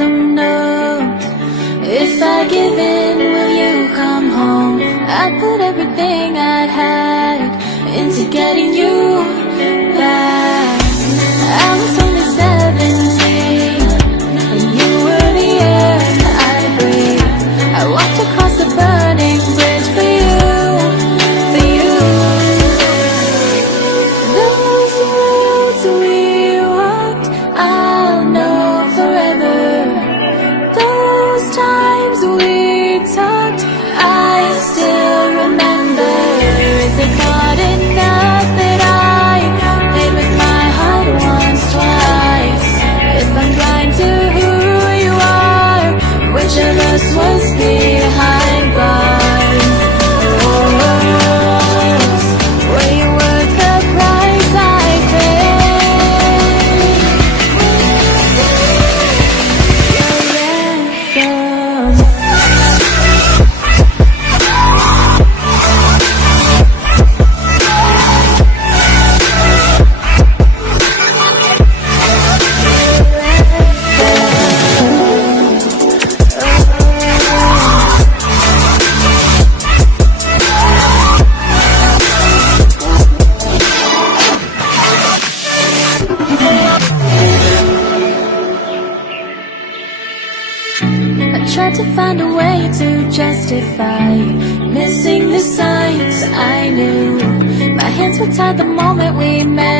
random note. If I give in, will you come home? I put everything I had into getting you back. I was only 17, and you were the air I breathed. I walked across the burning bridge for you, for you. Those roads we walked, I'll know forever. Those times we talked, I still remember. Is it not enough that I played with my heart once, twice? If I'm blind to who you are, which of us was behind bars? Were you worth the price I paid? Your ransom. I tried to find a way to justify missing the signs I knew. My hands were tied the moment we met.